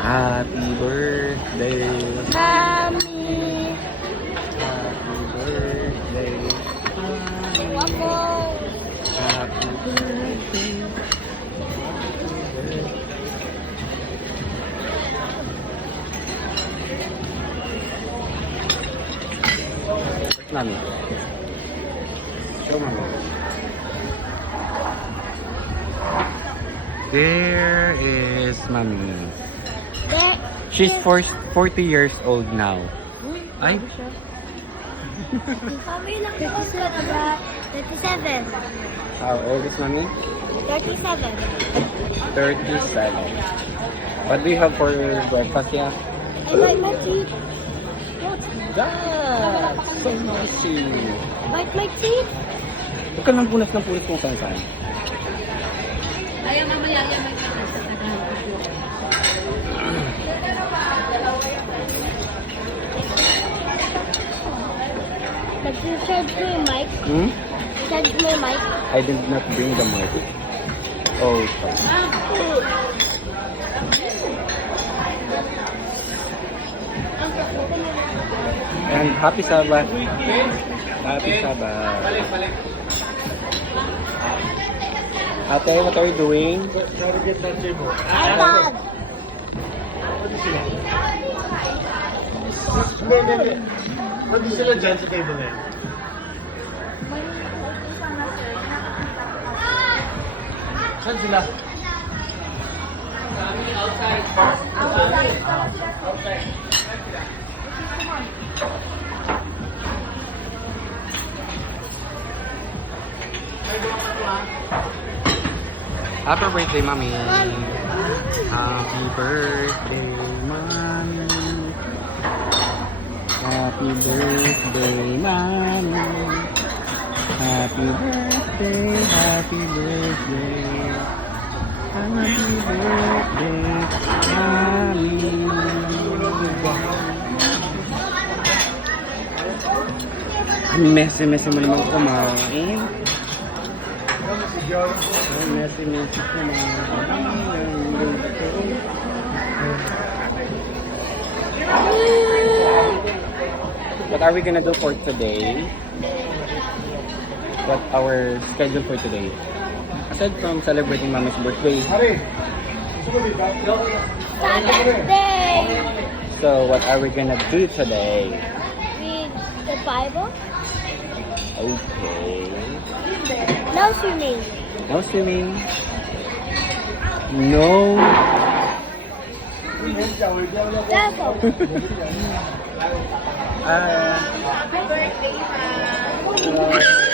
Happy birthday. Mami. Happy birthday. Wako. Happy birthday. Where's Mami? Show Mami. There is Mami. There. She's 40 years old now. Ay. Mami lang po sa 37. How old is Mami? 37. 37. What do you have for breakfast, yeah? I like my teeth. Look, That's so nice. bite my teeth. Huwag ka nang punas ng punas kung saan. Ayaw mamaya yan may kakas sa Tagalog. Nag-charge mo yung mic? Hmm? Charge mo yung mic? I did not bring the mic. Oh, sorry. And happy Sabbath. Happy Sabbath. Ate, what are you doing? iPad! Pwede sila dyan sa table na yun. Saan sila? Happy birthday, Mommy. Happy birthday, Mommy. Happy birthday, Mommy. Happy birthday, happy birthday. Happy birthday, Mommy. Messy mo naman kumain. Messy kumain. What are we gonna do for today? What our schedule for today? Aside from celebrating Mama's birthday. Father's Day! So what are we gonna do today? Read the Bible? Okay. No swimming. No swimming. No. Devil. Happy birthday, Ma.